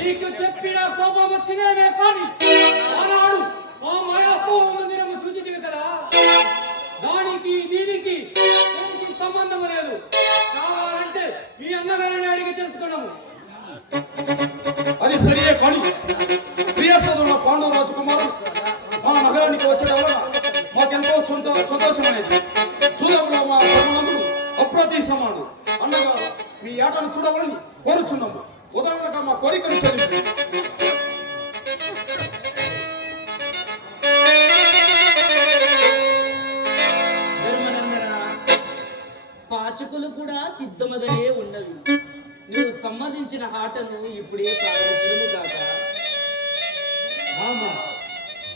నీకు చెప్పిన కోపం వచ్చినవే కానీ ఆనాడు ఆ మాయాస్తవ మందిరము చూచితివి కదా, దానికి దీనికి సంబంధం లేదు. కావాలంటే మీ అన్నగారిని అడిగి తెలుసుకున్నాము. అది సరియే కానీ ప్రియసోదరుల పాండవ రాజకుమారుడు మా నగరానికి వచ్చడం వలన మాకెంతో సంతోషం అనేది. చూడములో మా బ్రహ్మనందుడు అప్రతిసమాడు అన్నగా మీ ఆటను చూడవాలని కోరుచున్నాము. ఉదాహరణగా మా కోరికను చెల్లింపు. పాచకులు కూడా సిద్ధమదనే ఉన్నవి. నువ్వు సమ్మతించిన ఆటను ఇప్పుడే ప్రారంభించడము కాక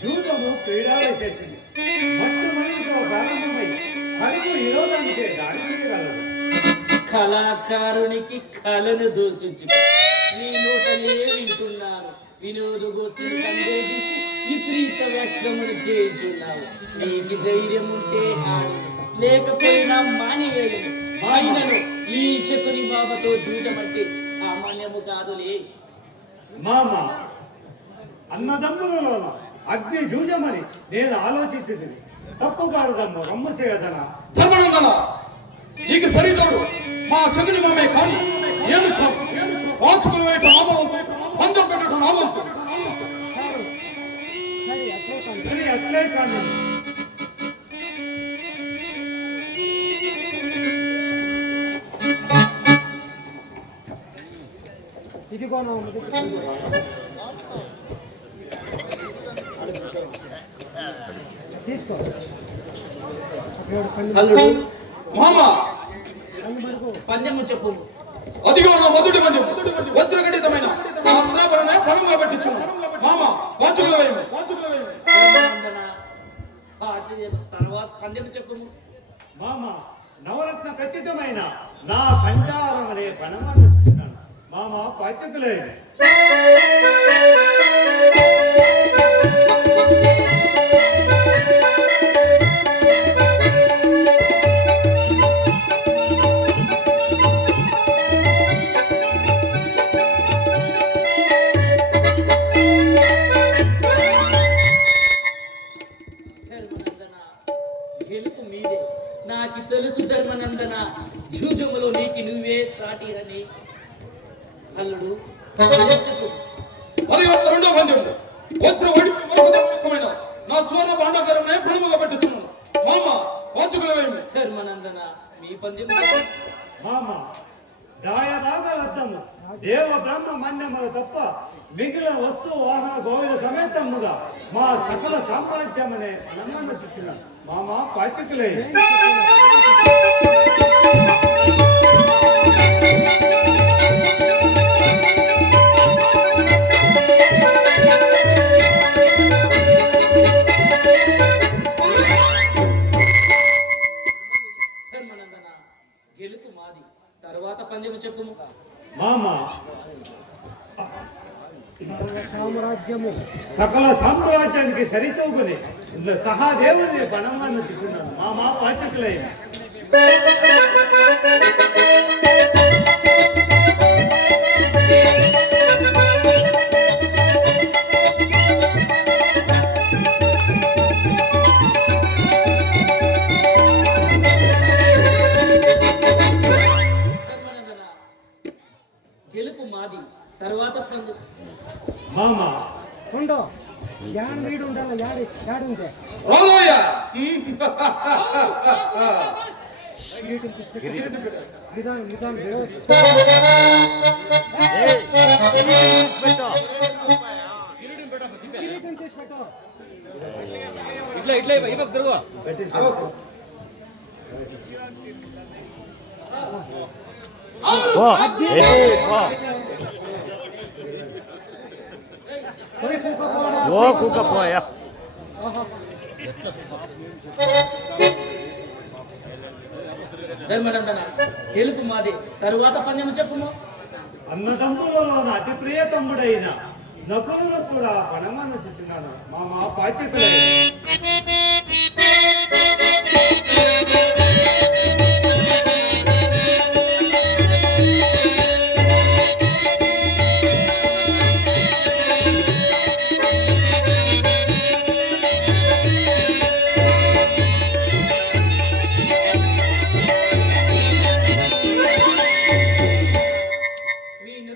జూదము క్రీడా విశేషం మొట్టమొదటిగా ప్రారంభమై కలుగు విరోధానికే దాడి చేయగలదు. కళాకారునికి కళను దోచుచు నీ నోటనే వింటున్నాను. వినోద గోష్ఠిని సందేహించి విపరీత వ్యాఖ్యములు చేయించున్నావు. నీకు ధైర్యం ఉంటే లేకపోయినా మానివేయను. ఆయనను ఈ శకుని బాబతో జూజబట్టి సామాన్యము కాదులే. మామ అన్నదమ్ములలోన అగ్ని జూజమని నేను ఆలోచించింది తప్పు కాడదమ్మ రమ్మ చేయదన ధర్మనందన నీకు సరిచోడు మా శకుని మామే కాని నేను పాచుకులు వేట ఆమవంతు పందం పెట్టడం ఆమవంతు. సరే అట్లే కానీ తీసుకో అల్లుడు మామా పందెము చెప్పు. అదిగో నా మొదటి పందెం వజ్రఘటితమైన అస్త్రాభరణ పణంగా పెట్టించును. మామ వాచుకుల వేయము. తర్వాత పందెము చెప్పు. మామ నవరత్న ఖచ్చితమైన నా పంచారం అనే పణమాన్ని చూస్తున్నాను. మామ పాచకులే గెలుపు మీదే. నాకు తెలుసు ధర్మనందన, జూజములో నీకు నువ్వే సాటి అని. అల్లుడు చెప్పు. అదిగో రెండో పందెం వచ్చిన ఓడిపోయిన నా సువర్ణ భాండాగారమే పణముగా పెట్టించున్నాను. మామ వాచుకుల వేయము. ధర్మనందన మీ పందెము. మామ దాయదాగలద్దము దేవ బ్రహ్మ మన్యములు తప్ప మిగిలిన వస్తు వాహన గోవిల సమేతముగా మా సకల సామ్రాజ్యమనే నమ్మను చూస్తున్నాను. మామ పాచకులే గెలుపు మాది. తర్వాత పందెము చెప్పు. మామ సామ్రాజ్యము సకల సామ్రాజ్యానికి సరితూగుని సహాదేవుని పణమాన్ని చూస్తున్నాను. మామ పాచకులే గెలుపు మాది. తర్వాత పందెం. మామ కొండో యాన్ వీడు ఉండాలి. యాడుంటే రాదోయ్య విధానం ఇట్లా ఇట్లా ఇవ్వకు తిరుగు. కూకపోయా ధర్మనందన గెలుపు మాదే. తరువాత పందెము చెప్పుము. అన్నదమ్ములలో అతి ప్రియ తమ్ముడైన నకులను కూడా పణమాన్ని చూస్తున్నాను. మామ పాచకులే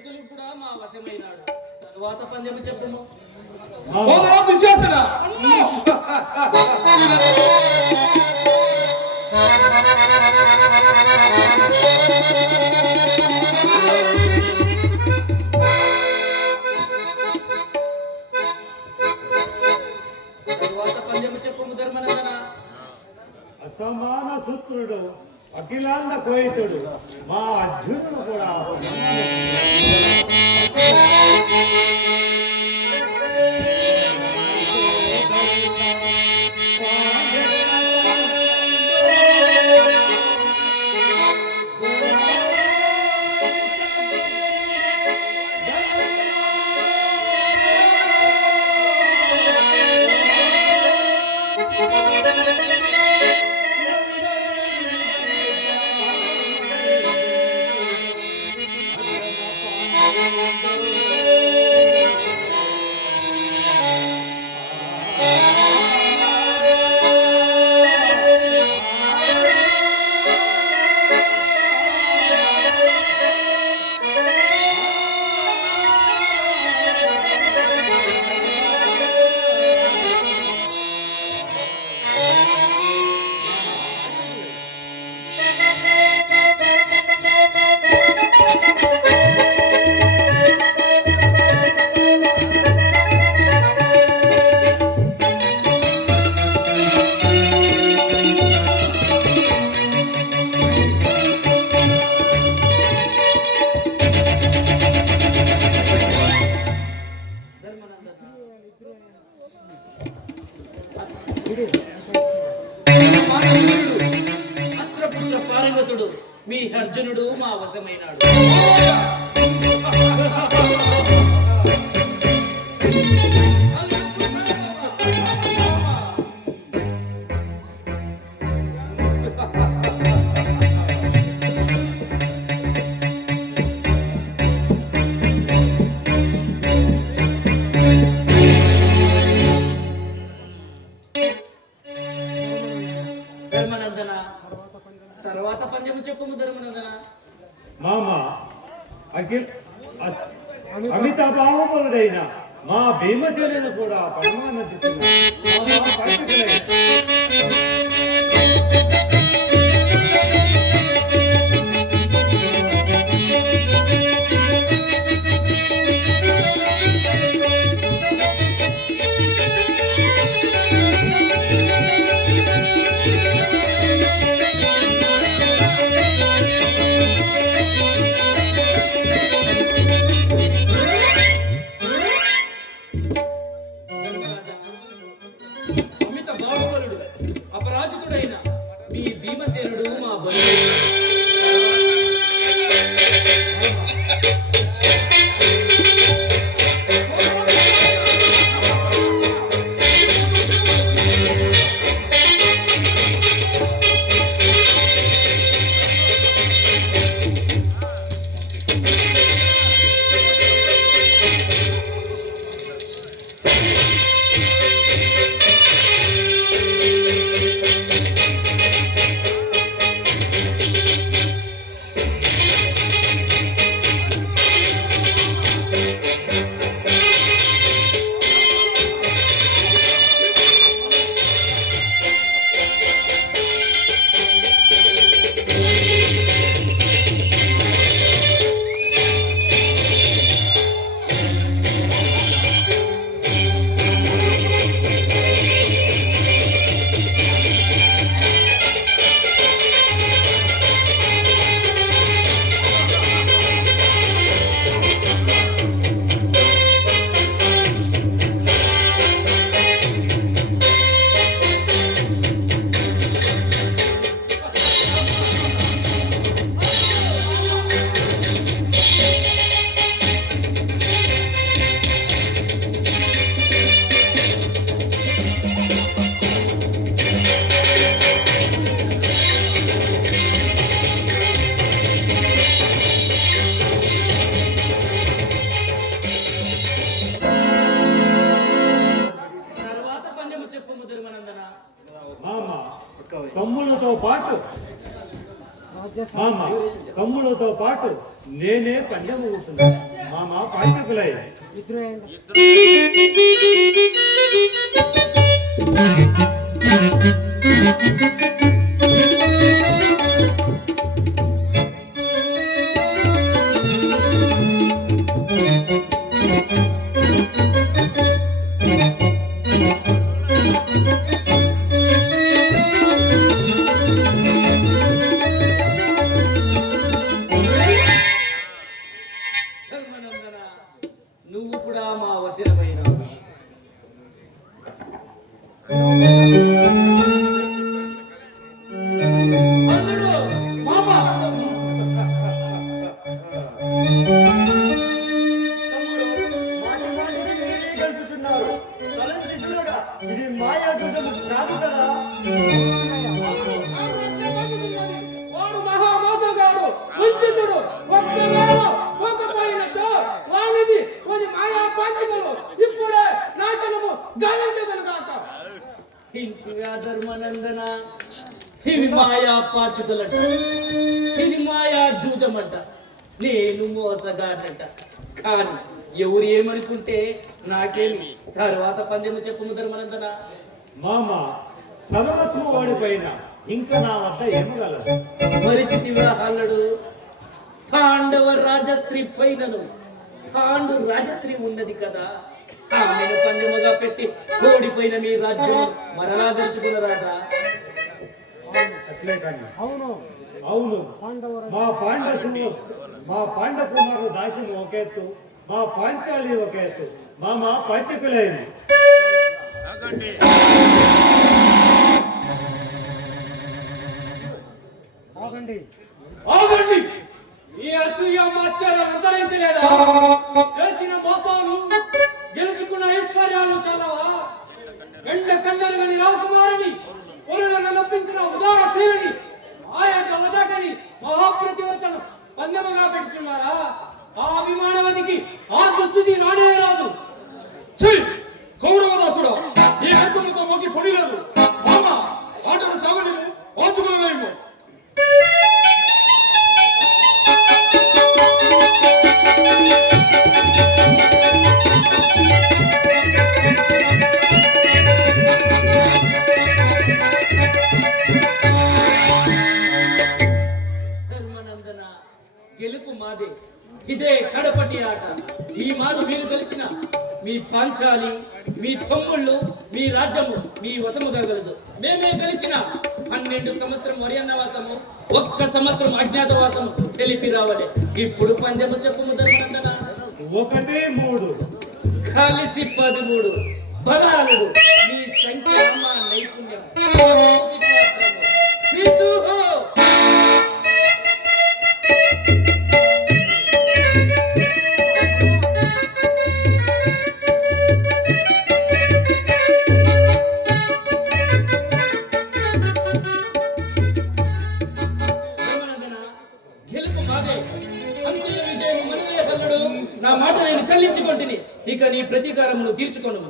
శకులు కూడా మా వశమైనాడు. తరువాత పందెము చెప్పుము. సోదరా దుశ్శాసన తరువాత పందెము చెప్పుము ధర్మనందన. అసమాన సూత్రుడు అఖిలాండ కోయితుడు మా అర్జునుడు కూడా అస్త్రపుత్ర పారంగతుడు మీ అర్జునుడు మా వశమైనాడు. ధర్మనందన తర్వాత పందెము చెప్పుము ధర్మనందన. మామ అమిత బాహుబలుడైన మా భీమసేనుడు కూడా అమిత బాహుబలుడు అపరాజితుడైన మీ భీమసేనుడు మా బంధువు. తమ్ములతో పాటు మామ తమ్ములతో పాటు నేనే పందెం ఊగుతున్నాను. పాంచకులై ఇద్దరు ఏంటి? ధర్మనందన, నువ్వు కూడా మా వశిరమైనావు. అల్లుడు, మామా తమ్ముడు మాటి మాటికి మీరే కలుసుచున్నారు. తలంచి చూడగా ఇది మాయా దోషము కాదు కదా. వాడు మహామోసగాడు, వంచితుడు, ఒక్కవేళ పోకపోయినచో వానిది కొన్ని మాయా పాచికలు ఇప్పుడే నాశనము గావించదను కాక. ఇంకా ధర్మనందన, ఇవి మాయా పాచుకలంట, ఇది మాయా జూజమంట, నేను మోసగాడట. కానీ ఎవరు ఏమనుకుంటే నాకేమి. తర్వాత పందెము చెప్పుము ధర్మనందన. మామ సర్వస్వ ఓడిపోయిన ఇంకా నా వద్ద ఏమగలదు. మరిచితివా అల్లుడు, తాండవ రాజస్త్రీ పైనను తాండు రాజస్త్రీ ఉన్నది కదా, ఆమెను పందెముగా పెట్టి ఓడిపోయిన మీ రాజ్యం మరలా తెరుచుకున్నరాదా? అట్లే కానీ అవును అవును, పాండవ మా పాండ కుమారుడు దాస్యం ఒక ఎత్తు, మా పాంచాలి ఒక ఎత్తు, మామ పాంచకులైంది. ఆగండి. ఆగండి. ఈ అసూయ మాత్సర్యం అంతరించలేదా? చేసిన మోసాలు, గెలుచుకున్న ఐశ్వర్యాలు చాలావా? ఎండ కన్నెరగని రాకుమారిని, పొరులను నొప్పించిన ఉదార శ్రీని, ఆయా జమజాటని మహాప్రతివర్తను పందెముగా పెట్టుచున్నారా? ఆ అభిమానవతికి ఆ దుస్థితి నాడే రాదు. కౌరవదాసుడు ఈ గర్భములతో మోకి పొడిలేదు. మామ ఆటను సాగనిము, వాచుకుల వేయము. ధర్మనందన, గెలుపు మాదే. ఇదే కడపటి ఆట. ఈ మారు మీరు గెలిచిన మీ పాంచాలి, మీ తమ్ముళ్ళు, మీ రాజ్యము మీ వశము కాగలదు. మేమే గెలిచిన 12 సంవత్సరం వరియన్నవాసము, 1 సంవత్సరం అజ్ఞాతవాసము సెలిపి రావాలి. ఇప్పుడు పందెము చెప్పుము ధర్మనందన. 1, 3 కలిసి 13 బలాలు. మీ సంఖ్య మా నైపుణ్యం. పితుహో! ధర్మనందన, గెలుపు మాదే, అంతిమ విజయం మనదే అల్లుడు. నా మాట నేను చెల్లించుకొంటిని, ఇక నీ ప్రతీకారమును తీర్చుకొను.